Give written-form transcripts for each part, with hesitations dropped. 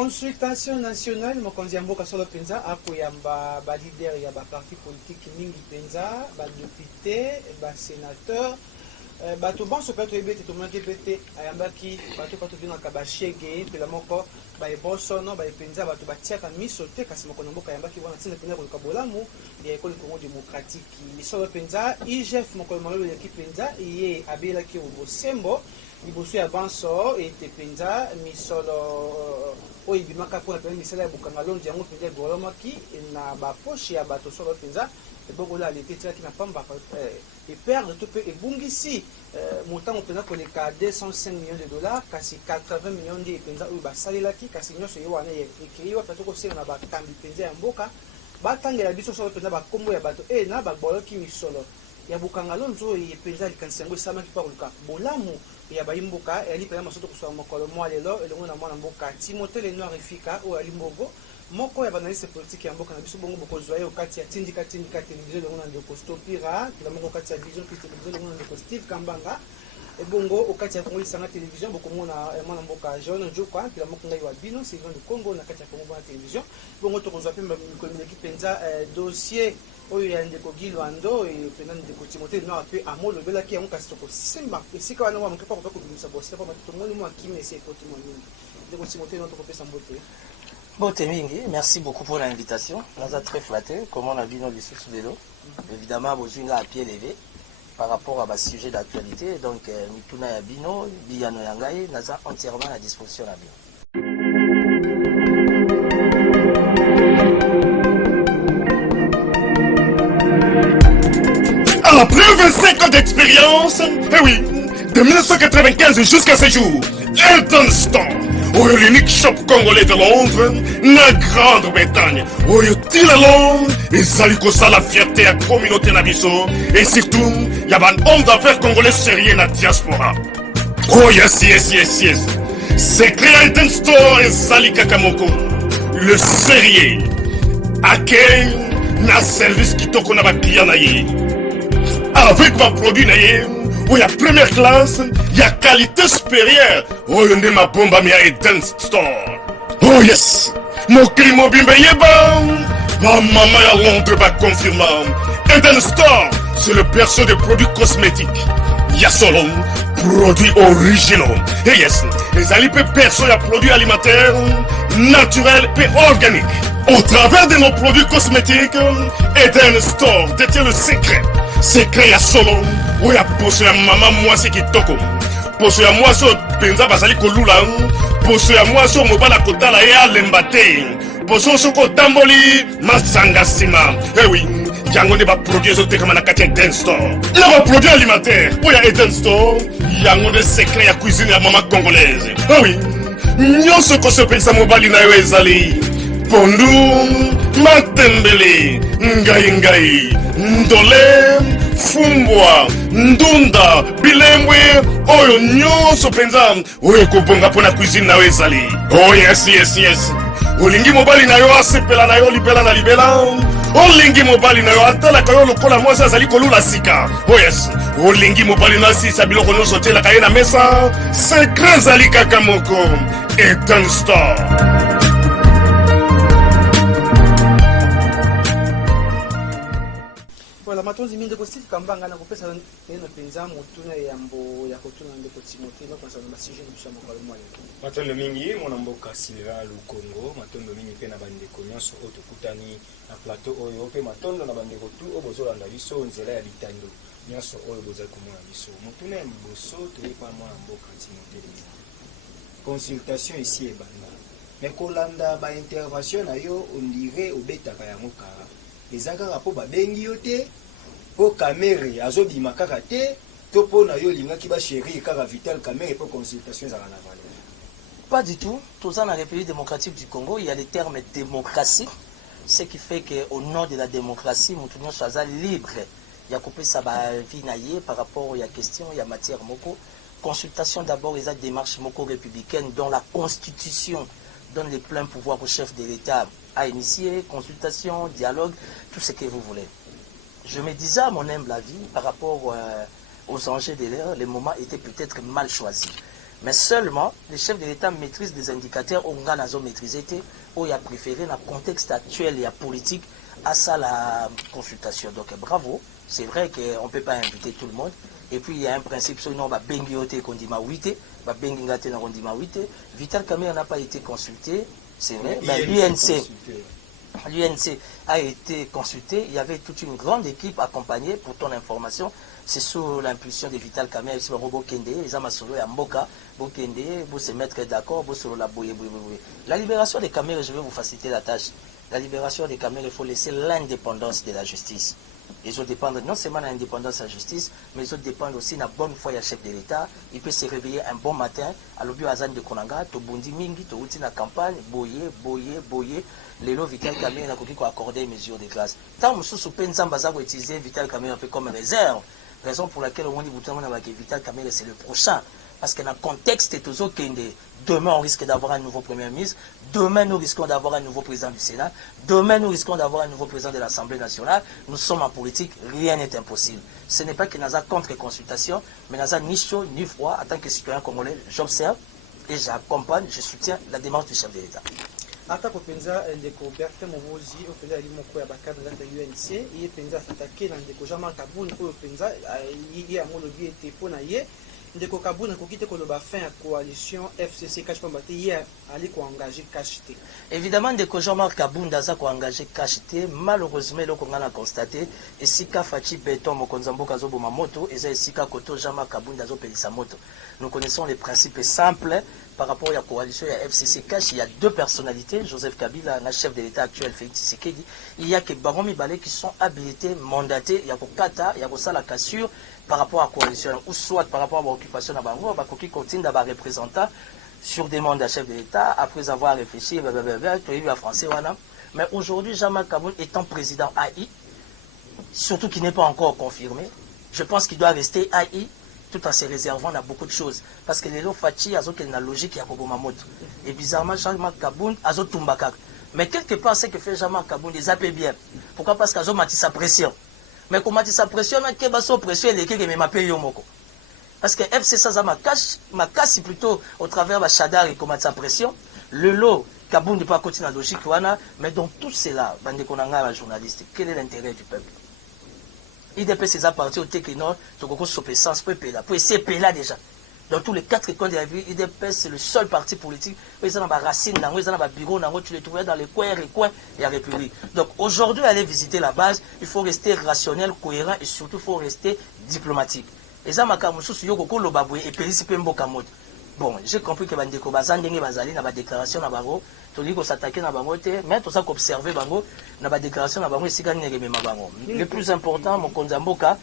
consultation nationale mokonzi ya mboka solo penza akoyamba ba leader ya ba parti politique mingi penza ba député ba sénateur bato banso pe to ebete to maki pete ayambaki bato pato bingaka ba shege pela moko ba eboso no ba penza bato batiaka miso te kasi mokonzi mboka yambaki wana tsina penza ko bolamu ya école Congo démocratique solo penza IGF mokonzi malo ya kipenza ye abela ki obosembo liboso ya banso ete penza misolo oyo bimaka mpona pene misala ya bukanga londi yango penza ebolomaki na baposhe ya bato solo penza ebongola alete etiaki na pamba eperdre to mpe ebungisi motango penza koleka 205 millions de dollars kasi 80 millions nde penza oyo basalelaki kasi nyonso ye wana ekei wapi tokosenga na bakambi penza ya mboka batangela biso solo penza bakombo ya bato na baboloki misolo ya bukanga londi oyo penza likanisi yango esamaki mpa koluka bolamu ya bayimboka yali pena masoto kuswa mokolo mwa lelo elongo na mwana mboka Timothée Lenoir efika oyo ali mbogo moko ya banaliste politique ya mboka na biso bongo bokozwa ye okati ya tindika télévision elongo na ndeko Stopira kila moko okati ya vision puis télévision elongo na ndeko Steve Kambanga ebongo okati ya Congo lisanga télévision bokomona mwana mboka Jean Njoko kila moko ngai wa bino Sylvain de Congo na kati ya Congo na télévision bongo tokozwa pe mikomileki penza dossier oyo ya ndeko Gilwando pena ndeko Timothée Lenoir pe amolobelaki yango kasi tokosimba esika wana wa mokepa kopa kobimisa bosse pa tomoni mwa kimesi ekoti mwa mingi ndeko Timothée Lenoir tokopesa mbote. Bote mingi, merci beaucoup pour l'invitation. Nous sommes très flattés, comme on a vu dans les sous de l'eau. Évidemment, besoin à pied levé par rapport à ma sujet d'actualité. Donc, Mituna Yabino, Biyano Yangaye, nous sommes entièrement à disposition à Bino. Après 25 ans d'expérience, eh oui, de 1995 jusqu'à ce jour, Elton Store, l'unique shop congolais de Londres, la Grande-Bretagne, Tilalong, et Salikosa la fierté à la communauté Nabiso, et surtout, il y a un homme d'affaires congolais sérieux dans la diaspora. Oh yes, yes, yes, yes. C'est créé Elton Store et Salika Kamoko, le sérieux, à quel na service qui toko na ba client na ye. Avec ma produit naïe, où il y a première classe, il y a qualité supérieure. Oh, il y a ma bombe à Eden Store. Oh yes, mon crime bimbe yeba. Ma maman à Londres va confirmer. Eden Store, c'est le perso des produits cosmétiques. Il y a solo produits originaux. Et yes, les alipes perso, il y a produits alimentaires, naturels et organiques. Au travers de nos produits cosmétiques, Eden Store détient le secret. Secret ya solo, où ya poso ya maman moi c'est qui toko. Poso ya moi so penza basali kolula, poso ya moi so mobala kotala ya lembate. Poso so ko tamboli masanga sima. Eh oui, yango ne ba produit zo tekama na kati Eden Store. Na ba produit alimentaire, où ya Eden Store, yango de secret ya cuisine ya maman congolaise. Eh oui, nyonso ko so pensa mobali na yo ezali. Pondu, matembele, ngai, ndole, fumbwa, ndunda, bilembwe, oyo nyonso penza, oyo kobonga pona cuisine na ezali. Oh yes, yes, yes. Olingi mobali na yo asepela na yo libela na libela. Olingi mobali na yo atala kayo lokola mwasi azali kolula sika. Oh yes. Olingi mobali na sisa biloko nyonso tela kaye na mesa. Secret zali kaka moko. Eden Store. Voilà, matonzi minde ko Steve Kambanga na kopesa eno penza motuna yambo ya kotuna ndeko Timothée no kwa sababu sujet ni shamba kwa mwana. Matondo mingi mwana mboka Sylvain lu Congo, matondo mingi pe na bandeko nyonso otokutani na plateau oyo pe matondo na bandeko tu obozolanda biso nzela ya bitando nyonso oyo boza komona biso. Motuna ya liboso toye kwa mwana mboka Timothée. Consultation ici et banda. Mais kolanda ba intervention na yo on dirait obetaka ya mokara. Ezaka rapo ba bengi yo te po kamere azobima kaka te to po na yo linga ki ba chéri kaka vital kamere po consultation za na valeur. Pas du tout. Tout ça dans la République démocratique du Congo, il y a le terme démocratie, ce qui fait qu'au nom de la démocratie, nous sommes libres. Il y a coupé ça par rapport à la question, il y a matière moko. Consultation d'abord, il y a des démarches moko républicaines dont la constitution donne les pleins pouvoirs au chef de l'État à initier, consultation, dialogue, tout ce que vous voulez. Je me disais à mon humble avis, par rapport aux enjeux de l'heure, les moments étaient peut-être mal choisis. Mais seulement, les chefs de l'État maîtrisent des indicateurs où on a maîtrisé, où il a préféré, dans le contexte actuel et politique, à ça la consultation. Donc bravo, c'est vrai qu'on ne peut pas inviter tout le monde. Et puis il y a un principe, sinon on va benguioter qu'on dit ma 8, va benguingate qu'on dit ma 8. Vital Kamerhe n'a pas été consulté, c'est vrai. L'UNC a été consulté, il y avait toute une grande équipe accompagnée pour ton information. C'est sous l'impulsion de Vital Kamerhe, ici, Robo Kende, les Amasolo et Amboka, Bokende, vous se mettre d'accord, vous solo la boye. La libération des Kamerhe, je vais vous faciliter la tâche. La libération des Kamerhe, il faut laisser l'indépendance de la justice. Ils ont dépendre non seulement de l'indépendance de la justice, mais ils ont dépendre aussi de la bonne foi du chef de l'État. Il peut se réveiller un bon matin, à l'objet Azan de Konanga, to bondi mingi, to outi na campagne, boyer. Lelo Vital Kamerhe n'a qu'à accorder une mesure de classe. Tant que sous Penza Baza va utiliser Vital Kamerhe comme réserve, raison pour laquelle on dit que Vital Kamerhe c'est le prochain. Parce que dans le contexte, demain on risque d'avoir un nouveau Premier ministre, demain nous risquons d'avoir un nouveau président du Sénat, demain nous risquons d'avoir un nouveau président de l'Assemblée nationale. Nous sommes en politique, rien n'est impossible. Ce n'est pas que nous avons contre-consultation, mais nous avons ni chaud ni froid. En tant que citoyen congolais, j'observe et j'accompagne, je soutiens la démarche du chef de l'État. Ata kopenza ndeko Bertin Mobozi openza ali moko ya bakadre na UNC ye penza attaqué na ndeko Jean-Marc Kabund oyo penza ye amolobi ete pona ye ndeko Kabund ko kite ko loba fin ya coalition FCC cash pambate ye ali ko engager cash te. Évidemment ndeko Jean-Marc Kabund aza ko engager cash te, malheureusement loko ngana constaté esika Fachi Beton mokonzamboka zo boma moto eza esika koto Jean-Marc Kabund azo pelisa moto. Nous connaissons les principes simples par rapport à la coalition et à FCC Cash. Il y a deux personnalités, Joseph Kabila, le chef de l'État actuel, Félix Tshisekedi. Il y a que Baromi Balé qui sont habilités, mandatés, il y a Kata, il y a ça la cassure par rapport à la coalition, ou soit par rapport à l'occupation de Bango, qui continue d'avoir représentant sur demande d'un chef de l'État, après avoir réfléchi, à français, voilà. Mais aujourd'hui, Jean-Marc Kabund étant président AI, surtout qui n'est pas encore confirmé, je pense qu'il doit rester AI, tout en se réservant à beaucoup de choses. Parce que les lots Fachi, ils ont une logique qui a Kobomamoto. Et bizarrement, Jean-Marc Kabund, ils ont Tumbakak. Mais quelque part, ce que fait Jean-Marc Kabund, ils appellent bien. Pourquoi? Parce qu'ils ont mati sa pression. Mais comme mati sa pression, il y a une pression, il y a une pression. Parce que FC ça ma casse plutôt au travers de Chadar et comme sa pression. Le lot, Kabund n'est pas continué la logique, mais dans tout cela, la journaliste, quel est l'intérêt du peuple? IDP c'est à partir au Tekino, Togoko Sopessance, pour essayer de là déjà. Dans tous les 4 écoles de la vie, IDP c'est le seul parti politique. Ils ont des racines, ils ont des bureaux, tu les trouves dans les coins et la République. Donc aujourd'hui, aller visiter la base, il faut rester rationnel, cohérent et surtout il faut rester diplomatique. Et ça, je Yoko Lobaboué et Pélicipé Mbokamot. Bon, j'ai compris que Bandeko Bazandenge Bazali n'a pas de déclaration à Bango, Toli ko s'attaquer na Bango, mais tout ça qu'observer Bango, n'a pas de déclaration à Bango, et si gagne Bango. Le plus important, mon Konzamboka,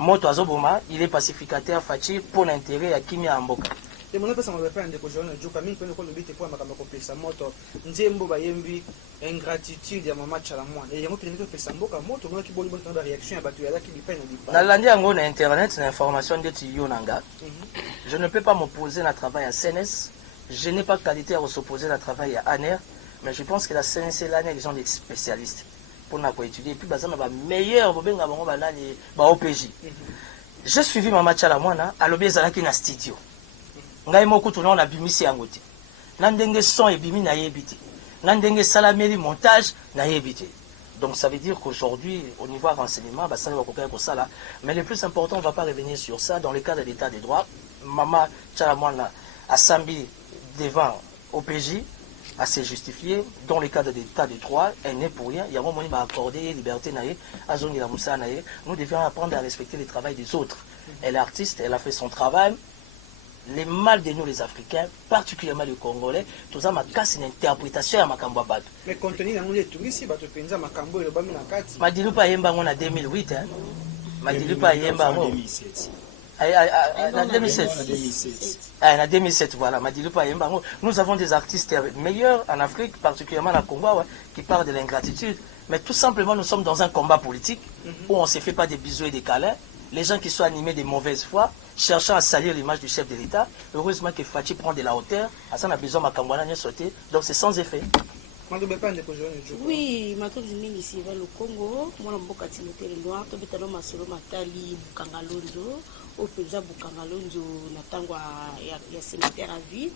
Moto Azoboma, il est pacificateur Fachi pour l'intérêt à Kimi Amboka. Et mon appel, ça m'a fait un découvert, je camine pour le but pour ma caméra sa moto. Nzembo Bayembi, ingratitude à ma match à la moine. Et il y a un autre qui fait sa moto, moto qui boit une réaction à battu à la qui lui peine. Dans l'année en internet, l'information de Tiyonanga. Je ne peux pas m'opposer à travail à CNS. Je n'ai pas de qualité à s'opposer à travail à ANER. Mais je pense que la CNS et l'ANER, ils ont des spécialistes pour étudier. Et puis, ils ont des meilleurs OPJ. J'ai suivi ma match à la moine à l'obézalaki na studio. Ngai moko tuna na bimisi yango te. Na ndenge son et bimi na yebite. Na ndenge salameli montage na yebite. Donc ça veut dire qu'aujourd'hui, au niveau renseignement, ça va copier ça là. Mais le plus important, on ne va pas revenir sur ça. Dans le cas de l'état des droits, Mama Tchalamwana a sambi devant OPJ à se justifier. Dans le cas de l'état des droits, elle n'est pour rien. Il y a un moment où il m'a accordé liberté naïe, à zone de la Moussa naïe. Nous devions apprendre à respecter le travail des autres. Elle est artiste, elle a fait son travail. Les mal de nous les Africains, particulièrement les Congolais, tout ça m'a cassé une interprétation à Makambo Abad. Mais compte tenu de les touristes, tu penses à Makambo et le Bamina Kati. Madilupa Yemba en 2008, hein. Madilupa Yemba en 2007. En 2007, voilà. Madilupa Yemba. Nous avons des artistes meilleurs en Afrique, particulièrement à Congo, qui parlent de l'ingratitude. Mais tout simplement, nous sommes dans un combat politique où on ne se fait pas des bisous et des câlins. Les gens qui sont animés de mauvaise foi, cherchant à salir l'image du chef de l'État, heureusement que Fachi prend de la hauteur, à ça on a besoin de Makambouana sauter, donc c'est sans effet. Oui, maintenant je suis ici vers le Congo. Moi, je suis Timothée Lenoir. Je suis allé Masolo Matali, Bukangalonzo. Au Penza Bukangalonzo, Natangwa, il y a sénateur à vie.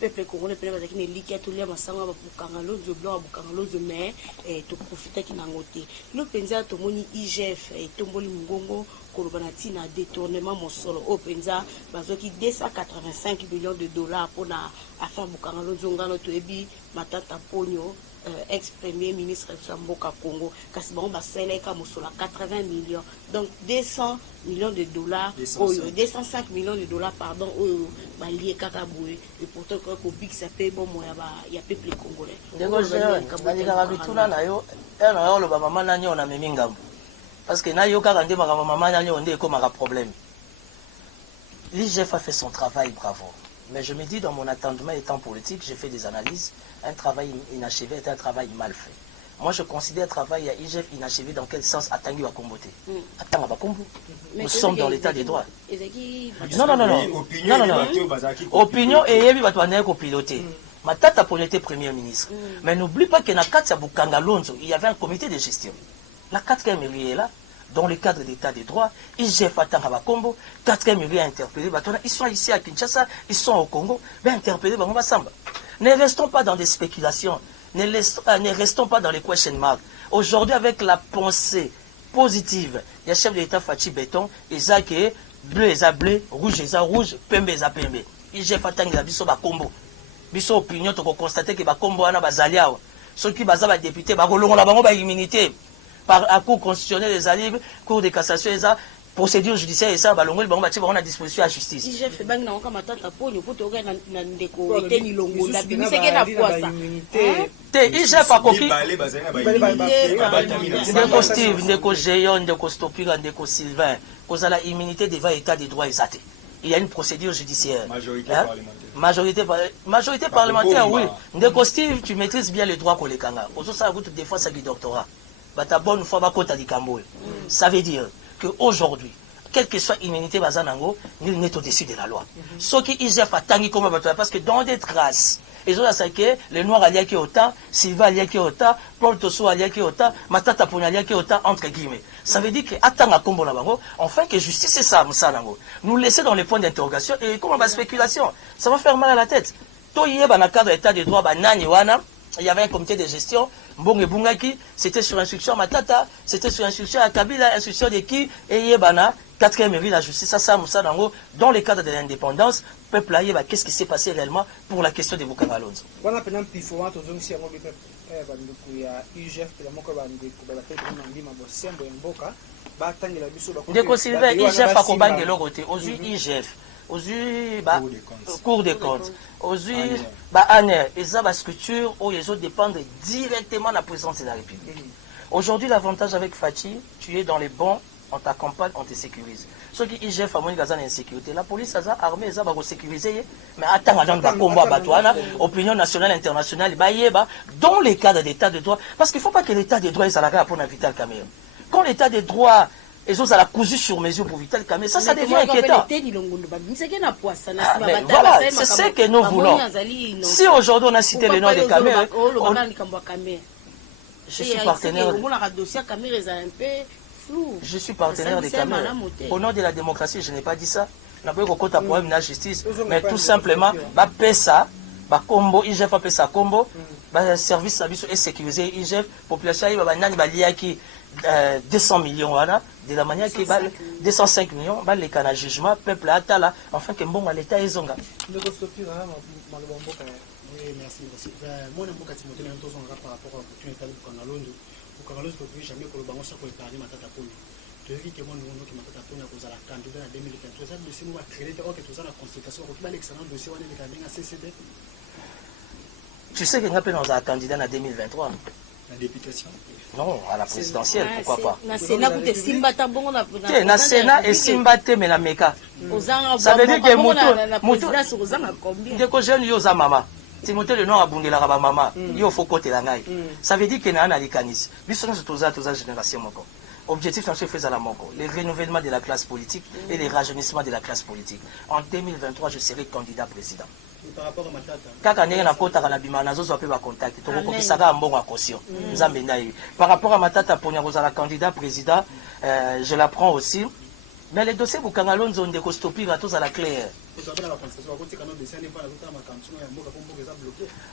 Peuple congolais, peuple qui n'est liquide, tout le monde s'en va Bukangalonzo, blanc, Bukangalonzo, mais tu profites qui n'a ngoté. Nous Penza, tout le monde IGF, et Tomboli Mungongo, Kolobanati na détournement mon solo. Au Penza, bazoki 285 millions de dollars pour la affaire Bukangalonzo, ngano toebi, matata pogno. Ex-premier ministre de Mboka Congo, Kasibon Baseleka Moussola, 80 millions, donc 200 millions de dollars, 205 millions de dollars, pardon, au Balié Kakaboué, et pourtant, quand au Big Sapé, bon, il y a peuple congolais. Parce que na yo karande maman na on est comme un problème. L'IGF a fait son travail, bravo. Mais je me dis, dans mon attendement étant politique, j'ai fait des analyses. Un travail inachevé est un travail mal fait. Moi, je considère un travail à IGF inachevé dans quel sens Atangi va comboter. Attends, va combo. Nous sommes dans l'état des droits. Non. Opinion et Yebi va tourner piloter. Ma tata pour était premier ministre. Mais n'oublie pas que dans Katsa Bukangalonzo, il y avait un comité de gestion. La 4e mairie est là. Dans le cadre d'état des droits, IGF attend à Bakombo, 4e mairie a interpellé. Ils sont ici à Kinshasa, ils sont au Congo, bien interpellés Bango Samba. Ne restons pas dans des spéculations, ne restons pas dans les question marks. Aujourd'hui, avec la pensée positive, il y a chef de l'État Fachi Béton, ils ont que bleu et bleu, rouge et rouge, pembe et pembe. IGF attend à Bisso Bakombo. Bisso opinion, tu peux constater que Bakombo a Bazaliao. Ceux qui basent les députés, Bagolongo la Bango immunité. Par la Cour constitutionnelle des alibes, Cour de cassation, et ça, procédure judiciaire, et ça, Balongo, on a disposition à la justice. Si j'ai fait bang na matata poni pour te regarder dans ndeko eteni longo la bimisa ke na poisa. Te IGF a koki. Ndeko Steve, ndeko Géon, ndeko Stopira, ndeko Sylvain, cause la immunité devant état des droits exatés. Il y a une procédure judiciaire. Majorité parlementaire, oui. Ndeko Steve, tu maîtrises bien les droits qu'on les kanga. Aussi, ça goûte des fois ça qui doctorat. Bonne fois ça veut dire qu'aujourd'hui, quelle que soit l'immunité Bazanango, nul n'est au-dessus de la loi. Ce qui IGF a tangi comme parce que dans des traces, ils ont que les Noirs alliés qui autant, Silva alliés qui autant, Paul Tosso alliés qui autant, Matata Pona alliés qui autant, entre guillemets. Ça veut dire que attends à combo la bango, enfin que justice c'est ça, Moussanango. Nous laisser dans les points d'interrogation et comment la spéculation, ça va faire mal à la tête. Toye dans le cadre de l'état de droit, Banani Wana. Il y avait un comité de gestion, Mbonge Bungaki, c'était sur instruction Matata, c'était sur instruction à Kabila, instruction de qui, et Yebana, 4e mairie, la justice, ça, Moussa Dango, dans le cadre de l'indépendance, peuple Yeba, qu'est-ce qui s'est passé réellement pour la question de Bukangalonzo. On a pendant pifouant, tous aussi, il y a IGF, qui a Ndeko Sylvain, IGF a combattu de l'autre côté, aujourd'hui IGF. Aujourd'hui, Cour des comptes. Aujourd'hui, ANER. Et ça, la structure où les autres dépendent directement de la présidence de la République. Aujourd'hui, l'avantage avec Fachi, tu es dans les bons, on t'accompagne, on te sécurise. Ce qui IGF a moins d'insécurité. La police, l'armée, ça va sécuriser. Mais attends, on va combattre Batouana, opinion nationale, internationale, dans les cadres d'état de droit. Parce qu'il ne faut pas que l'état de droit soit là pour inviter le Cameroun. Quand l'état de droit et ça la cousu sur mesure pour Vital Kamé. Ça devient inquiétant. Voilà, c'est ce que nous voulons. Si aujourd'hui on a cité le nom de Kamé, je suis partenaire. Je suis partenaire de Kamé. Au nom de la démocratie, je n'ai pas dit ça. On n'a pas eu de problème de la justice, mais tout simplement, PESA, combo, IGF a fait ça combo, service est sécurisé, IGF, population, il y a 200 millions de la manière que 205 millions les canaux jugement peuple atala enfin que bon à l'état ils ont oui merci moi je suis Timothée par rapport à l'opportunité de Bukangalonzo ne peut jamais que le bango soit épargné matata poni tu dis que moi nous qui matata poni à cause de la candidat en 2023 ça mais si nous va créer que tout ça la consultation pour l'excellent dossier on est les CCD tu sais que nous appelons un candidat en 2023 la députation. Non, à la présidentielle, pourquoi pas. Na Sénat et Simbata bongo na Sénat et Simbata mais la Meka. Ça veut dire que Moutou Ndeko jeune yo za mama. Timothée le nom a bundela ba mama. Yo faut côté la ngai. Ça veut dire que na likanis. Biso nous tous génération moko. Objectif c'est faire la moko, le renouvellement de la classe politique et le rajeunissement de la classe politique. En 2023, je serai candidat président. par rapport à Matata. Kaka ndenge na kota kana bima nazo zo pe ba contact. To ko kisaka mbongo a caution. Nzambe ndayi. Par rapport à Matata Ponya kozala candidat président, je la prends aussi. Mais les dossiers Bukangalonzo ndeko stopira tous à la claire.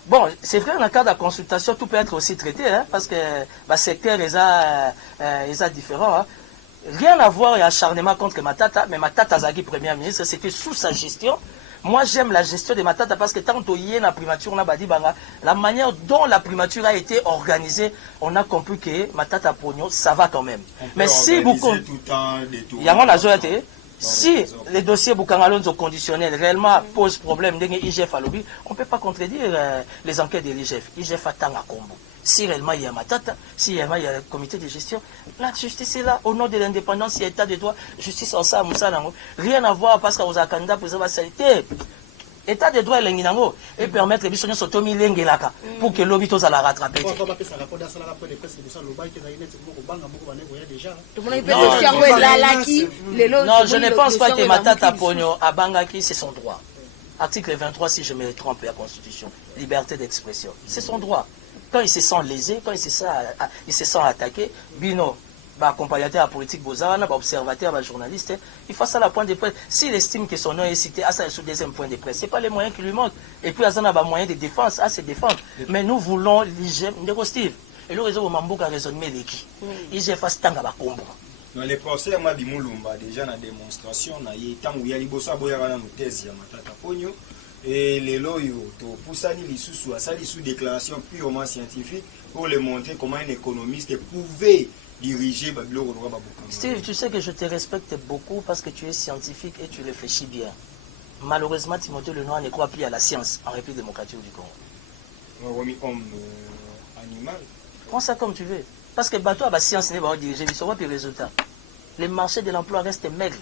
Bon, c'est vrai, dans le cadre de la consultation, tout peut être aussi traité, hein, parce que le secteur est différent. Hein. Rien à voir et acharnement contre Matata, mais Matata Zaghi, Premier ministre, c'était sous sa gestion. Moi, j'aime la gestion de Matata parce que tant qu'il y a la primature, la manière dont la primature a été organisée, on a compris que Matata Pogno, ça va quand même. Mais si vous... Si les dossiers Bukangalonzo conditionnels réellement posent problème, on ne peut pas contredire les enquêtes de l'IGF. l'IGF attend à combo. Si réellement il y a Matata, si réellement il y a le comité de gestion, la justice est là, au nom de l'indépendance, il y a état de droit, justice en ça, rien à voir parce que vous avez un candidat pour la saleté. État de droit et permettre les bisons sotomi lengelaka pour que l'obito ça la rattrape. Non, je ne pense pas que Matata Pogno à Bangaki c'est son droit. Article 23 si je me trompe la Constitution, liberté d'expression, c'est son droit. Quand il se sent lésé, quand il se sent attaqué, Bino accompagnateur politique Bozana, observateur, journaliste, il faut ça la point de presse. S'il estime que son nom est cité, à ça sous deuxième point de presse, ce n'est pas les moyens qui lui manquent. Et puis, il y a un moyen de défense, à se défendre. Mais nous voulons l'IGF, Steve. Et le réseau Mamboka a raisonné l'équipe. IGF fasse tant à combo. Dans les procès, moi, Bimoulumba, déjà dans la démonstration, il y a des bossa boyarana thèse, Matata Pogno. Et les loyaux, pour ça, ils sous déclaration purement scientifique pour les montrer comment un économiste pouvait diriger Steve, tu sais que je te respecte beaucoup parce que tu es scientifique et tu réfléchis bien. Malheureusement, Timothée Lenoir ne croit plus à la science en République démocratique du Congo. Homme animal. Prends ça comme tu veux. Parce que bateau à la science n'est pas dirigé, il sera plus résultat. Les marchés de l'emploi restent maigres.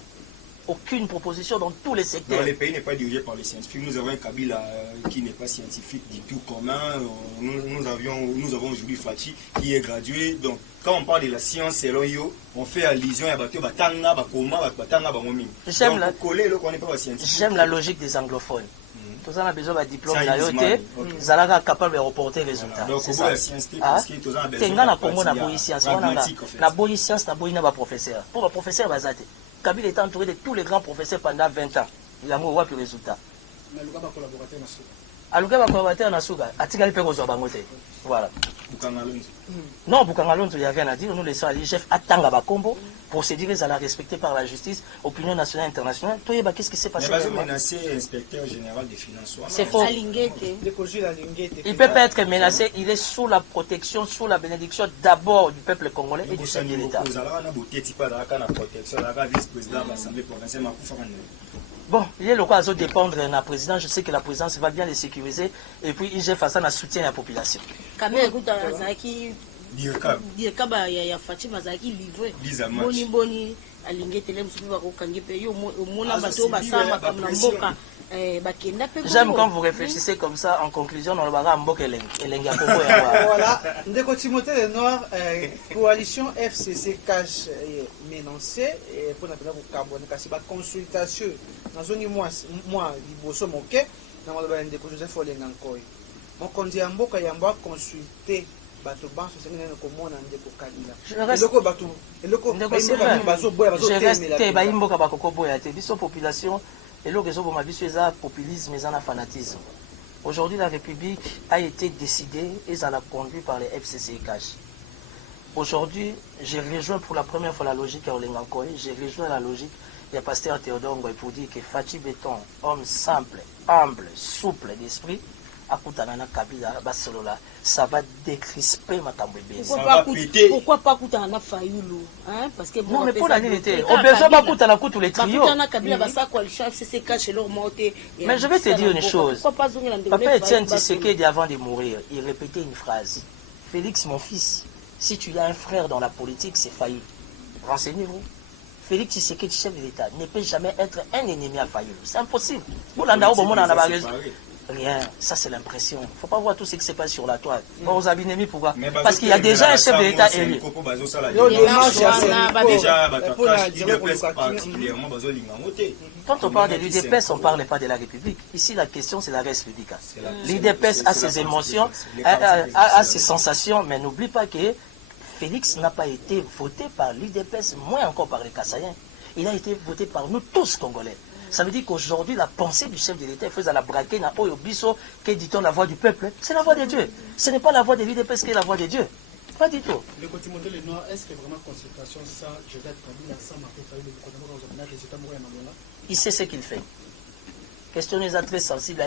Aucune proposition dans tous les secteurs. Non, le pays n'est pas dirigé par les scientifiques. Nous avons un Kabila qui n'est pas scientifique du tout commun. Nous avons aujourd'hui Fachi qui est gradué. Donc, quand on parle de la science, selon eux, on fait allusion à Bateau Batanga, Bakoma, Batanga, Bamomi. J'aime la logique des anglophones. Tout ça, on a besoin d'un diplôme d'ailleurs. Zalaga capable de reporter les résultats. C'est ça. Tenga na Congo na boyi science. Na boyi science, na boyi na ba professeur. Pour le professeur, bazate. Kabila est entouré de tous les grands professeurs pendant 20 ans. Il a moins de résultats. Aluka va collaborateur na Souga. Atikali pe kozwa bangote. Voilà. Non, Bukangalonzo, il n'y a rien à dire. Nous laissons à l'IGF attendre à combo. Procédure à la respecter par la justice, opinion nationale et internationale. Toi, qu'est-ce qui s'est passé? Mais menacé inspecteur général des finances. C'est faux. Il ne peut pas être menacé. Il est sous la protection, sous la bénédiction d'abord du peuple congolais et du chef de l'État. Bon, il est le cas de dépendre de la présidence. Je sais que la présidence va bien les sécuriser. Et puis, il gère face à soutien à la population. Dirkaba ya Fatima Zaki livré. Boni alinge tele musubi bakokangi pe yo mona bato basama comme na mboka bakenda pe. J'aime quand vous réfléchissez comme ça en conclusion dans le baga mboka elengi Congo. Voilà, ndeko Timothée Lenoir, coalition FCC cache menacé pour na pena ko carbone kasi ba consultation na zone moi liboso moke na ngoloba ndeko Joseph Olengankoi. Mokonzi ya mboka yamba consulter bato banso sengene ko mona ndeko Kabila. Eloko bato eloko bazo boya bazo temela. Ba imboka bakoko boya te biso population eloko ezo boma biso eza populisme eza na fanatisme. Aujourd'hui la République a été décidée et ça l'a conduit par les FCC-Cash. Aujourd'hui, j'ai rejoint pour la première fois la logique à Olengankoi, j'ai rejoint la logique de pasteur Théodore Ngoy pour dire que Fachi Béton, homme simple, humble, souple d'esprit, Akutanana Kabila, Basolola, ça va décrisper ma Kambwebe. Pourquoi pas Kutana Fayoulou? Parce que non, mais pour la vérité, au besoin de Kutana tous les trios. Mais je vais te dire une chose. Papa Etienne Tshisekedi, avant de mourir, il répétait une phrase. Félix, mon fils, si tu as un frère dans la politique, c'est Fayoulou. Renseignez-vous. Félix Tshisekedi, chef de l'État, ne peut jamais être un ennemi à Fayoulou. C'est impossible. Rien. Ça, c'est l'impression. Il ne faut pas voir tout ce qui se passe sur la toile. Bon, aux Abinemi, pourquoi? Parce qu'il y a déjà un chef de l'État élu. Quand on parle de l'UDPS, on ne parle pas de la République. Ici, la question, c'est la res publica. L'UDPS a ses émotions, a ses sensations, mais n'oublie pas que Félix n'a pas été voté par l'UDPS, moins encore par les Kassaïens. Il a été voté par nous tous, Congolais. Ça veut dire qu'aujourd'hui, la pensée du chef de l'État faisait la braquer na Oyobiso, que dit-on la voix du peuple. C'est la voix de Dieu. Ce n'est pas la voix de l'UDPS qui est la voix de Dieu. Pas du tout. Le côté modèle noir, est-ce que vraiment consultation, ça, je vais être Kabila, ça m'a fait faire le côté modèle, résultat, il sait ce qu'il fait. Question est très sensible,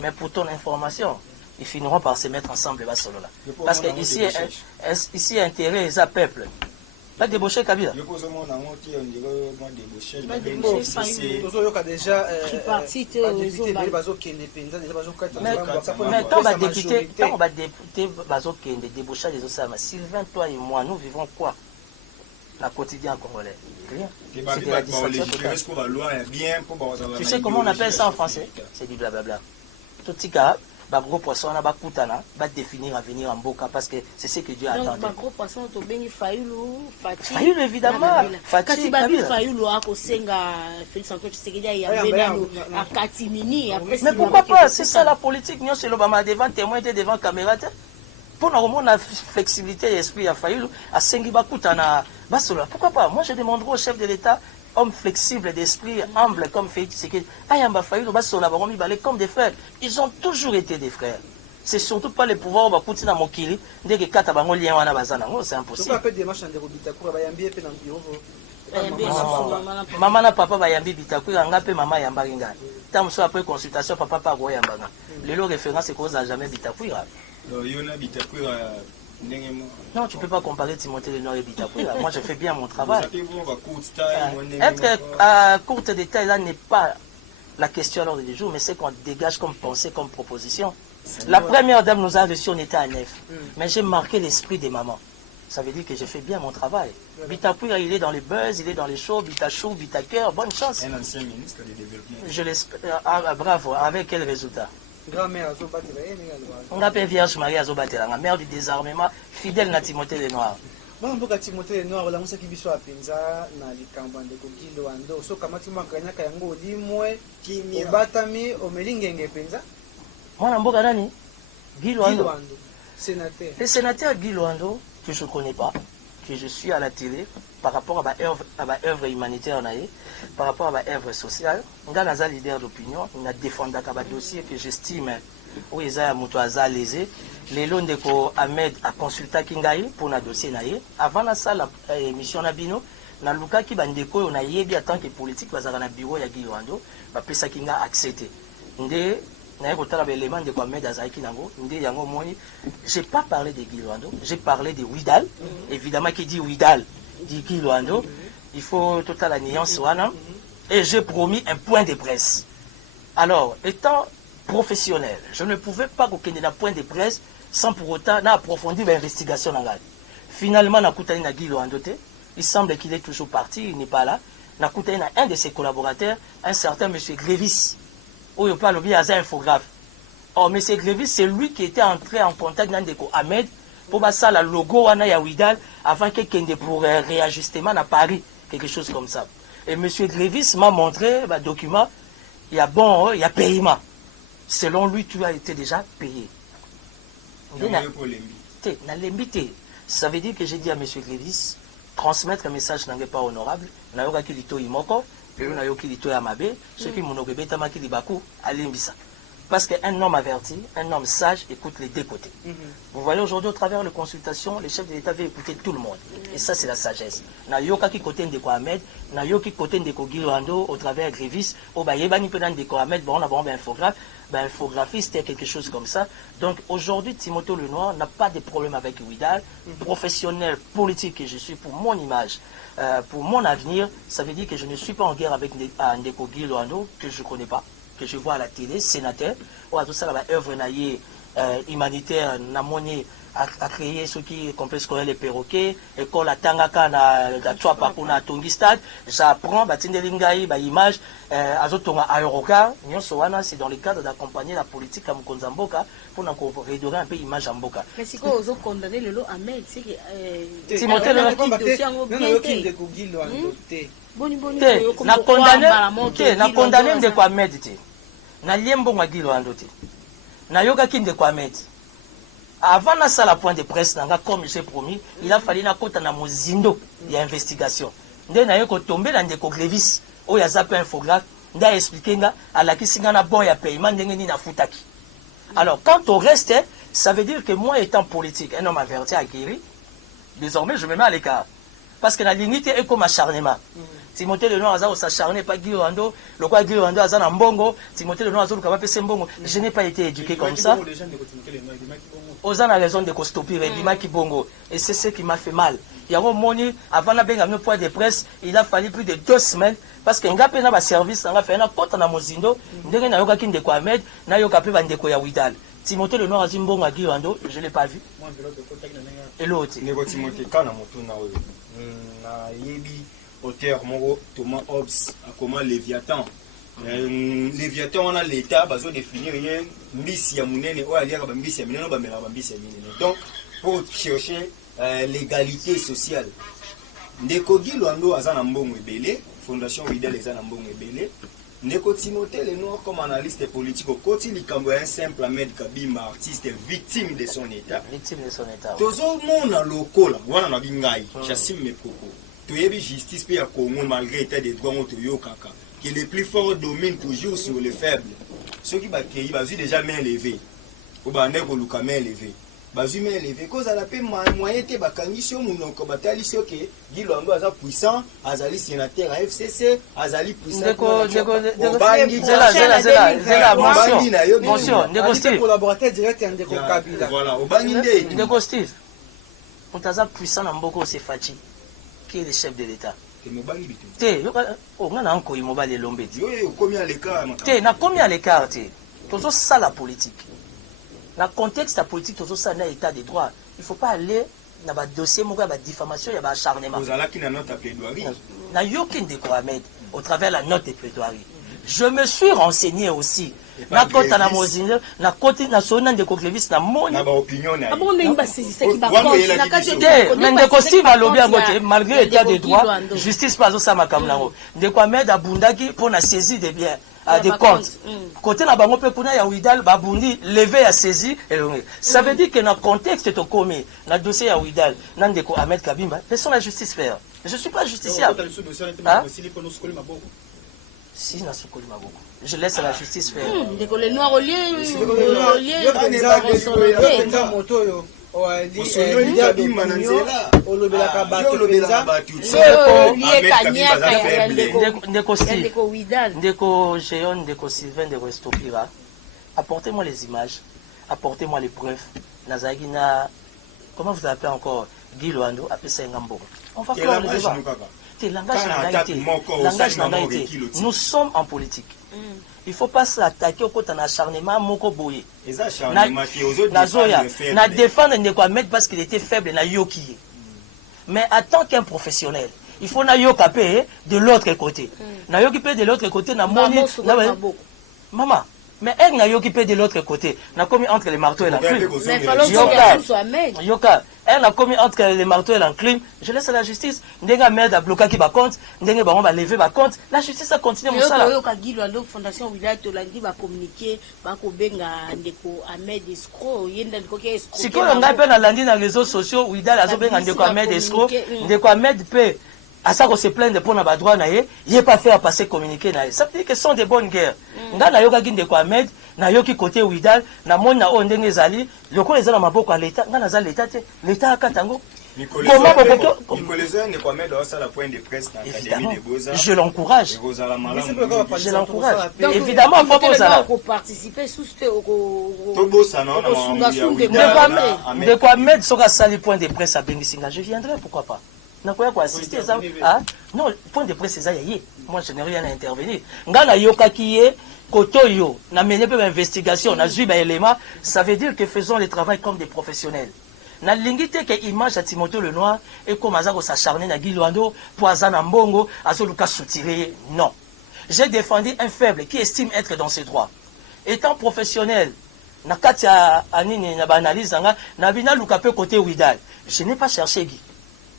mais pour ton information, ils finiront par se mettre ensemble. Parce que ici, intérêt est à peuple. Pas débaucher Kabila. Mais quand on va député, débaucher les Osama, Sylvain, toi et moi, nous vivons quoi? La quotidien congolais. Rien. C'était la distraction totale. Tu sais comment on appelle ça en français? C'est du blablabla. Tout ce cas, gros poisson, on va définir à venir en Boka parce que c'est ce que Dieu attend. Donc, gros poisson, tu as Fayoulou, Fatih. Fayoulou, évidemment. Fatih, Fayoulou, à Kosenga, Félix Antoine Tshisekedi, il y avait à Katimini. Mais pourquoi pas? C'est ça la politique. Nous, c'est l'Obama devant témoin, devant caméra. Pour nous, la flexibilité d'esprit à Fayoulou, à Sengiba Koutana, Basola. Pourquoi pas? Moi, je demanderai au chef de l'État, homme flexible d'esprit, humble comme Félix Tshisekedi, Ayamba Fayoulou, Basola, Baromi Balé, comme des frères. Ils ont toujours été des frères. C'est surtout pas le pouvoir au Bakouti na Mokili, dès que Katabango lien wana bazana, c'est impossible. Maman na papa bayambi bitakou, ngape maman yamba ringa. Tant soit après consultation, papa pas go yamba. Les lots références c'est qu'on n'a jamais bitakou. Non, tu ne peux pas comparer Timothée Lenoir et Bitakou. Moi, je fais bien mon travail. Être à courte détail, là, n'est pas la question à l'ordre du jour, mais c'est qu'on dégage comme pensée, comme proposition. La première dame nous a reçus, on était à Nef. Mais j'ai marqué l'esprit des mamans. Ça veut dire que j'ai fait bien mon travail. Bitakou, il est dans les buzz, il est dans les shows, Bitachou, Bitaker, bonne chance. Un ancien ministre du développement. Je l'espère. Ah, bravo. Avec quel résultat? Grand-mère on appelle Vierge Marie Azobatela, la mère du désarmement, fidèle à Timothée Lenoir. Moi, je suis Timothée Lenoir, je suis venu à Penza, dans les campagnes de Kokilo Ando. So, comment tu m'as gagné à Yango, dis-moi, qui batami au Melingenge Penza? Moi, je suis venu Guy Loando, sénateur. Le sénateur Guy Loando, que je ne connais pas, que je suis à la télé, par rapport à ma œuvre humanitaire, par rapport à ma œuvre sociale, je suis un leader d'opinion, je défends un dossier que j'estime où ils ont lésé. Les lois de Ahmed a consulté Kingaï pour un dossier. Avant la salle, l'émission Nabino, na luka ki bandeko na yebi en tant que politique bazaka na bureau ya Guy Loando, ba pesa kinga accepté. Ndé na kotala ba élément de Ahmed Azaki nango, ndé yango moi, j'ai pas parlé de Guy Loando, j'ai parlé de Ouidal. Évidemment qui dit Ouidal, dit Guy Loando, il faut total la nuance wana et j'ai promis un point de presse. Alors, étant professionnel, je ne pouvais pas qu'aucun d'un point de presse sans pour autant approfondir l'investigation. Finalement, Nakutani na Guy Loando, il semble qu'il est toujours parti, il n'est pas là. Nakutani na un de ses collaborateurs, un certain M. Grévis, où il parle bien à un infographe. Or, M. Grévis, c'est lui qui était entré en contact avec Ahmed pour passer le logo à Ouidal avant qu'il y ait pour réajustement à Paris, quelque chose comme ça. Et M. Grévis m'a montré un document, il y a bon, il y a paiement. Selon lui, tu as été déjà payé. Ça veut dire que j'ai dit à M. Grévis, transmettre un message n'est pas honorable. Nayoka kilito imoko, pero nayoka kilito yamabe, ce qui monogebe tamaki libaku, alimbisa. Parce qu'un homme averti, un homme sage écoute les deux côtés. Vous voyez aujourd'hui au travers des consultations, les chefs de l'État veulent écouter tout le monde. Et ça c'est la sagesse. Nayoka ki côté de Ahmed, nayoka ki côté de Guy Loando au travers Grévis, au bayeba ni penan de Ahmed, bon on a bon infographe. Ben, infographiste et quelque chose comme ça. Donc aujourd'hui, Timothée Lenoir n'a pas de problème avec Ouidal. Professionnel, politique que je suis pour mon image, pour mon avenir, ça veut dire que je ne suis pas en guerre avec Ndeko Guy Loando, que je ne connais pas, que je vois à la télé, sénateur, ou à tout ça, la œuvre humanitaire, a créé ce qui complexe scolaire les perroquets, école à Tangaka na Tua Papuna Tongi Stade, j'apprends, Batindelingaï, image, Azotonga Aerocar, Nyonsoana, c'est dans le cadre d'accompagner la politique à Mukonzamboka pour redorer un peu l'image à Mboka. Mais si vous avez condamné le lot Ahmed, c'est que. Timothée le na condamné de quoi méditer. Na liembo ngagilo andote. Na yoga kinde kwa méditer. Avant na sala point de presse nanga comme j'ai promis, il a fallu na kota na mozindo ya investigation. Nde na yoko tomber na ndeko Glevis o ya zape infographe nda expliquer nga ala kisinga na bon ya paiement ndenge ni na futaki. Alors quant au reste, ça veut dire que moi étant politique, un homme averti aguerri, désormais je me mets à l'écart parce que la limite est comme acharnement. Timothée Lenoir Aza s'acharné pas Guy Rwando, le quoi Guy Rwando Aza na mbongo, Timothée Lenoir Aza le fait mbongo. Je n'ai pas été éduqué comme ça. Ozan a raison de stopper Rebima Kibongo. Et c'est ce qui m'a fait mal. Il y a un moment, avant la benga point de presse, il a fallu plus de 2 semaines parce que nga pena ba service nga fait na kota na mozindo, ndenge na yoka kinde kwa Ahmed, na yoka pe bandeko ya Widal. Timothée Lenoir Aza mbongo a Guy Rwando, je l'ai pas vu. Et l'autre. Nego Timothée kana motuna oyo. Na yebi auteur moko Thomas Hobbes a comment Léviathan. Léviathan on a l'état bazo définir rien mbisi ya munene o aliaka ba mbisi ya minene ba mela ba mbisi ya minene. Donc pour chercher l'égalité sociale. Ndeko Guy Rwando aza na mbongo ebele, Fondation Widal aza na mbongo ebele. Ndeko Timothée Lenoir comme analyste politique au côté likambo un simple Ahmed Kabima artiste victime de son état. Victime de son état. Tozo mona lokola wana na bingai, j'assume mes propos. Toyebi justice pe ya Congo malgré état de droit moto yo kaka. Que les plus forts dominent toujours sur les faibles. Ceux qui bakei bazu déjà main levée. Ou ba ndeko luka main levée. Bazu main levée cause à la paix moyen te bakangi sur monoko batali sur que Guy Rwando aza puissant, azali sénateur à FCC, azali puissant. Ndeko collaborateur direct ndeko Kabila. Voilà, obangi nde. Ndeko Steve. On aza puissant na mboko c'est Fachi qui est le chef de l'État. Te, on a encore mobile lombe. Te, na combien à l'écart te? Toujours ça la politique. Dans le contexte de la politique, toujours ça na état de droit. Il ne faut pas aller dans le dossier, il y a la diffamation, il y a l'acharnement. Vous allez qui na note à plaidoirie. Na yokin de Ahmed au travers de la note de plaidoirie. Je me suis renseigné aussi. Na kota na mozinde, na koti na sona de Glevis na moni. Na ba opinion na. Ah bon, on a c'est qui va mais de costume à lobby malgré l'état de droit, justice pas ça ma kamnango. De quoi Ahmed abundaki pour na saisie des biens. Des comptes. Côté la bango pe kuna ya Widal babundi levé à saisie. Ça veut dire que dans le contexte to commis, dans le dossier ya Widal, nan de ko Ahmed Kabimba, laissons la justice faire. Je suis pas justiciable. Si na sukoli maboko. Je laisse la justice faire. Ndeko le noir au lieu Ndeko Géon, Ndeko Sylvain de Restopira, apportez-moi les images, apportez-moi les preuves. Nazagina, comment vous appelez encore Guy Rwando, appelez ça Ngambo. On va faire le débat. Langage nous sommes en politique. Il ne faut pas s'attaquer au côté de l'acharnement moko boye. Na défendre Ndeko Ahmed parce qu'il était faible na yoki. Mais en tant qu'un professionnel, il faut na yokape de l'autre côté. Na yokape de l'autre côté na moni maman. Mais elle n'a occupé de l'autre côté. N'a commis entre les marteaux et l'enclume. Yoka, elle a commis entre les marteaux et l'enclume. Je laisse la justice. Ndenga merde à bloquer qui va compte. Ndenga baron va lever va compte. La justice a continué mon salaire. Yoka Guido Ando Fondation Widal Tolandi va communiquer. Va kobenga Ndeko Ahmed escroc. Yenda Ndeko escroc. Si qu'on a peine à lundi dans les réseaux sociaux, Widal a zobenga Ndeko Ahmed escroc. Ndeko Ahmed peut. À ça qu'on se plaint pour n'a droit naé, il n'est pas fait à passer communiquer naé. Ça veut dire que ce sont des bonnes guerres. Nga na yoka Ndeko Ahmed, na yoki côté Widal, na mon na on ndenge zali, loko les ala maboko à l'état, nga na za l'état te, l'état katango. Comment Nicolas Ndeko Ahmed a ça la point de presse dans l'Académie des Beaux-Arts. Je l'encourage. Je l'encourage. Évidemment, faut pas ça. Pour participer sous ce Ndeko Ahmed sera sali point de presse à Bengisinga, je viendrai pourquoi pas. Non, point de presse, c'est ça. Moi, je n'ai rien à intervenir. Ngana yoka kiye, kotoyo, na mené peu d'investigation, na zuba élément, ça veut dire que faisons le travail comme des professionnels. na lingi te ke image ya Timothée Lenoir et comme azako s'acharner na Guy Luando pour azana mbongo azoluka soutirer. Non. J'ai défendu un faible qui estime être dans ses droits. Étant professionnel, na kati ya anini na analyse nga na bina luka pe côté Widal. Je n'ai pas cherché Guy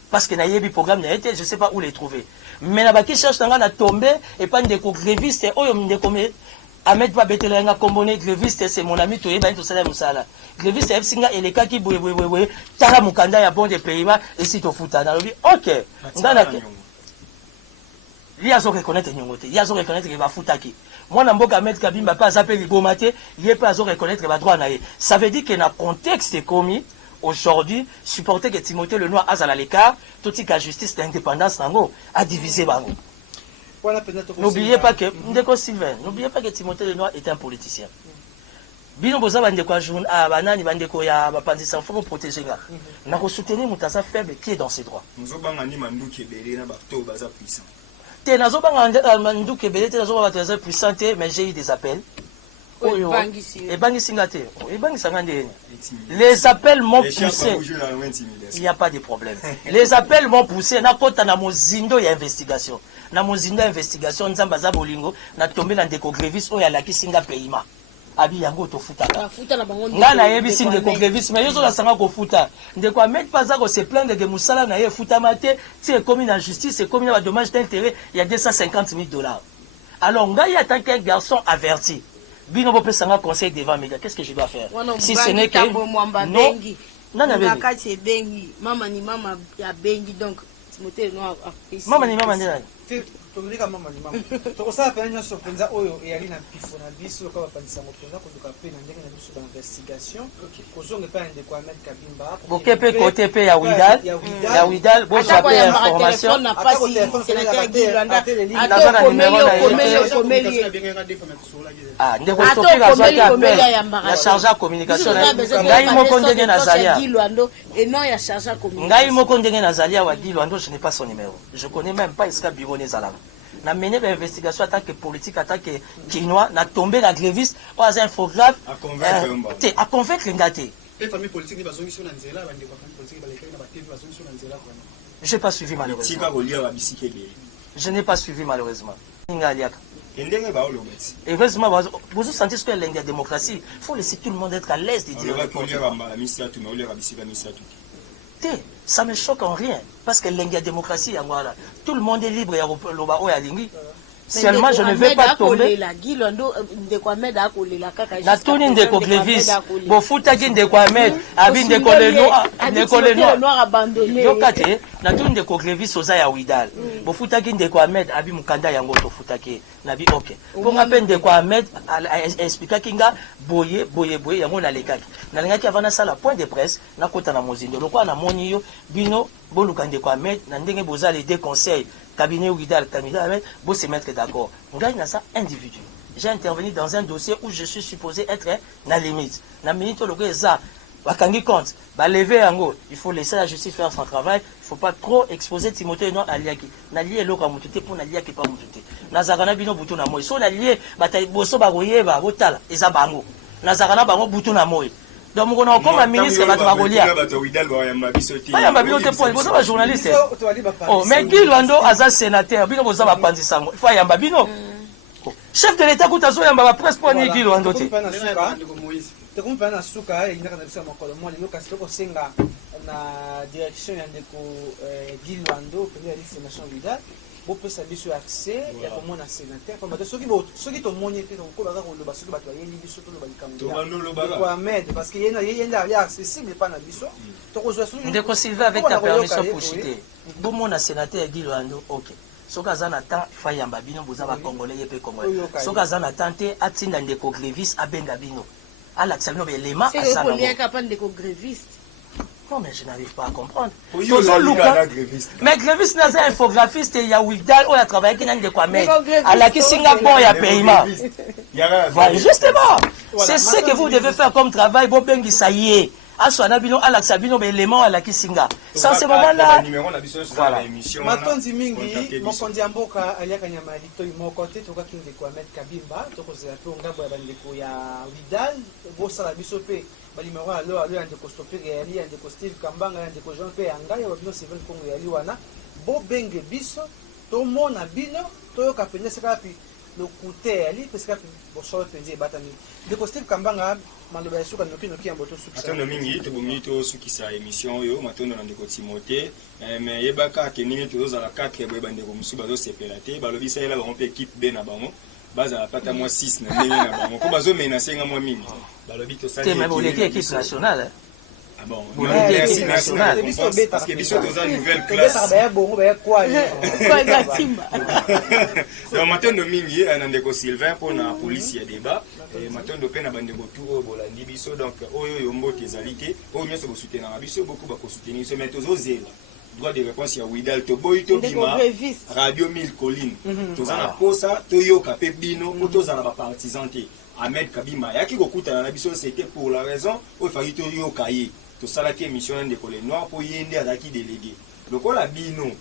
parce que na yebi programme na été, je sais pas où les trouver. Mais na baki cherche nga na tomber et pas ndeko gréviste oyo ndeko me Ahmed va betela nga kombone gréviste c'est mon ami toyeba into sala musala. Gréviste est singa eleka ki boye tala mukanda ya bon de Pays-Bas et si to futa na lobi OK. Ngana il a zo reconnaître nyongote, il a zo reconnaître que va futaki. Moi na mboka Ahmed Kabimba pas appelé libomate, il pas zo reconnaître va droit na ye. Ça veut dire que na contexte commis aujourd'hui supporter que Timothée Lenoir a à l'écart, tout la justice d'indépendance nango a divisé bango. N'oubliez pas que ndeko Sylvain, n'oubliez pas que Timothée Lenoir est un politicien. Bino boza bandeko joun a banani bandeko ya bapandi sans faut protéger nga. Na ko soutenir mutasa faible qui est dans ses droits. Nous banga ni manduki belé na bato baza puissant. Te nazo banga manduki belé te nazo bato puissant mais j'ai eu des appels. Les appels m'ont poussé. Il n'y a pas de problème. Les appels m'ont poussé. Na kota na mozindo ya investigation. Na mozindo investigation nzamba za bolingo na tombé na ndeko grévis oya la kisinga payima. Abi yango to futaka. Nga na yebi si ndeko grévis mais yozo la sanga ko futa. Ndeko Ahmed Paza ko se plaindre de musala na ye futa mate, c'est commis en justice, c'est commis en dommage d'intérêt, il y a $250,000. Alors nga y a tant qu'un garçon averti. Bino bo pesanga conseil devant média, qu'est-ce que je dois faire? Si ce n'est que non. Non, maman ni maman ya bengi donc Timothée Lenoir maman ni maman ndena. Tolika maman ni maman. Toko sa pe nyo sopenza oyo eyali na pifo na biso ka bapandisa mopenza ko duka pe na ndenge na biso d'investigation. Ko zonge pa ndeko Ahmed Kabimba. Boke pe côté pe ya Widal. Ya Widal bo sa pe information na pasi sénateur Guy Luando. Ah, ndeko Sophie Gazoaki appel ya chargé à communication ngai moko ndenge na Zalia. Et non ya chargé à communication. Ngai moko ndenge na Zalia wa Guy Luando, je n'ai pas son numéro. Je connais même pas Iska Bureau Nezala. Na mené l'investigation en tant que politique, en tant que Kinois, na tombé la gréviste, ou à infographe, à convaincre l'ingate. Je n'ai pas suivi malheureusement. Je n'ai pas suivi malheureusement. Et heureusement, vous sentez ce que la démocratie, il faut laisser tout le monde être à l'aise de dire. Ça me choque en rien. Parce que la démocratie, tout le monde est libre. Seulement, je ne vais pas tomber. La tourne ndeko grévis. Bofuta ki ndeko Ahmed. Abi ndeko Lenoir abandonné. Yokate, na tourne ndeko grévis oza ya Widal. Bofuta ki ndeko Ahmed. Abi mukanda yango tofuta ki. Nabi ok. Pour rappel ndeko Ahmed, expliquer kinga boye yango na lekaki. Na lengaki avana sala point de presse na kota na mozindo. Lokwa na moni yo bino boluka ndeko Ahmed na ndenge boza les deux conseils. Cabinet Widal, cabinet Ahmed, vous se mettre d'accord. Ngaï n'a ça individu. J'ai intervenu dans un dossier où je suis supposé être la limite. La minute où le ça, bakangi compte, bah lever en gros. Il faut laisser la justice faire son travail. Il faut pas trop exposer Timothée Lenoir à liaki. Na lié l'eau comme tout pour na liaki pas mouté. Nazarana bino bouton na moi. So na lié, bataille bosso bagoye ba botala. Eza bango. Nazarana bango bouton na moi. Donc, on a encore un ministre qui va Bagolia. Journaliste. Oh, mais Guy Luando a un sénateur. Il faut Yambabino. Chef de l'État, quand il y a un presse pour Guy Luando. bopesa biso accès ya komona sénateur comme soki tomoni te tokolaka koloba soki bato bayebi biso toloba likambo ya Ahmed parce que yenda ya accessible pa na biso tokozwa soki ndeko Sylvain avec ta permission pour citer bomona sénateur Guy Luando ok soki aza na temps fayamba bino boza bakongolais ye mpe congolais soki aza na temps te atinda ndeko gréviste abenga bino alakisa bino belema non, mais je n'arrive pas à comprendre. Mais gréviste n'est pas infographiste, il y a Widal, il a travaillé qui n'a de quoi mettre. À la Singapour, il y a paiement. Voilà, justement, c'est ce que vous devez faire comme travail. Bon, ben, ça y est. Aswana bino alaksabino belément à la Kisinga. Sans ce moment-là. Voilà. Matondi mingi, mokondi amboka aliaka nyama lito imokote toka kinde kwa Ahmed Kabimba, toko zela pe ngabo ya bandeko ya Widal, bo sala biso pe balimero alo ya ndeko Stopir yali ya ndeko Steve Kambanga ya ndeko Jean pe yanga ya bino Sylvain Kongo yali wana bobenge biso tomona bino toyoka penye sekapi lokute yali pesikapi bosolo penje batami ndeko Steve Kambanga maloba ya suka noki ya boto suka matondo mingi tobongi tosukisa émission oyo matondo na ndeko Timothée mais yebaka ke ningi tozala 4 boye bandeko musu bazosepela te balobisa yela bango mpe équipe B na bango bazala pata mwa 6 na ndenge na bango po bazomena senga mwa mingi balobi tosali te même équipe nationale ah bon équipe nationale parce que biso toza nouvelle classe classe ba ya bongo ba ya kwali Kwa gatimba. donc matondo mingi na ndeko Sylvain pona police ya débat matondo pe na bandeko tout oyo bolandi biso donc oyo yombote ezali te oyo nyonso bosoutenaka biso beaucoup bakosoutenir biso mais tozozela droit de réponse ya Widal toboyi tobima radio 1000 colline toza na posa toyoka pe bino po tozala bapartisan te Ahmed Kabima yaki kokutana na biso c'était pour la raison oyo faki toyoka ye tosalaki émission ya ndeko le noir po ye nde azalaki délégué lokola bino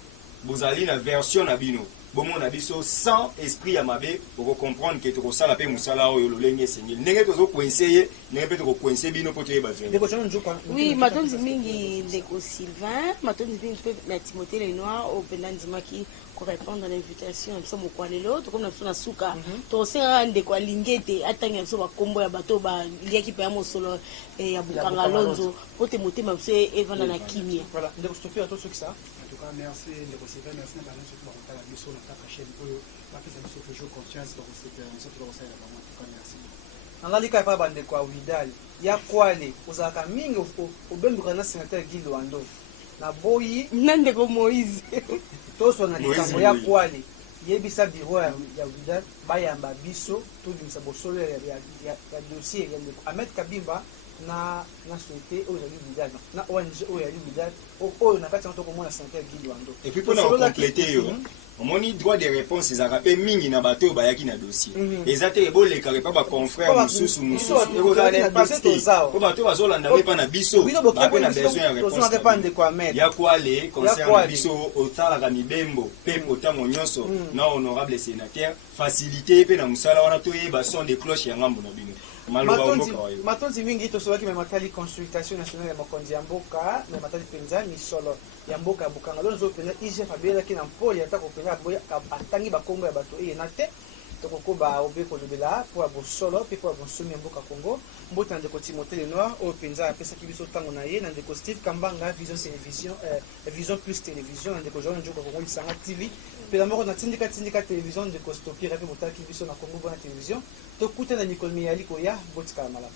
bozali na version na bino bomona biso sans esprit ya mabe pour comprendre que tokosala pe musala oyo lolenge esengeli ndenge tozokoinse ye ndenge mpe tokokoinse bino po toyeba vraiment ndeko Jean Njuka Oui, matonzi mingi ndeko Sylvain, matonzi mingi pe na Timothée le Noir au pendant dimaki ko répondre à l'invitation so mokwalelo to comme na suna suka to senga ndeko alingete atanga so bakombo ya bato ba liaki pe ya mosolo ya bukanga lonzo po te motema se evana na kimia. voilà ndeko Stopir to sukisa En tout cas, merci ndeko Sylvain, merci na bana soki bakotala biso na kaka chaîne oyo bapesa biso toujours confiance bakosepela biso to bakosalela bango. En tout cas, merci. analika pa bandeko ya Widal ya kwale ozalaka mingi obembuka na sénateur Guy Lwando na boyi Na ndeko Moïse. toswa na likambo ya kwale yebisa biro ya Widal bayamba biso tobimisa bosolo ya dossier ya ndeko Ahmed Kabimba na société oyo ezali Widal na ONG oyo ezali Widal oyo na kati yango tokomona sénateur Guy Lwando et puis pona compléter yo omoni droit de réponse ezalaka mpe mingi na bato oyo bayaki na dossier eza te ebolekaka pa baconfrère mosusu ekozala impact te po bato bazolanda mpe mpa na biso bape na besoin ya réponse ya kwale concert na biso otalaka mibembo mpe potango nyonso na honorable sénateur facilité mpe na mosala wana toyeba son de cloche ya ngambo na bino matonzi mingi tosolaki me matali consultation nationale ya mokonzi ya mboka me matali mpenza misolo ya mboka ya bukanga lonzo mpenza IGF abelaki na mpoli atako mpenza atangi bakombo ya bato eyena te tokokoba obe kolobela mpo ya bosolo mpe mpo ya bonsomi ya mboka Congo mboti na ndeko Timothée le Noir oyo mpenza apesaki biso ntango na ye na ndeko Steve Kambanga vision plus télévision na ndeko Jean Njoka Congo Lisanga TV mpela moko na tindika télévision ndeko Stopir mpe botalaki biso na Congo bona télévision tokutana mikolo miyali koya botikala malamu.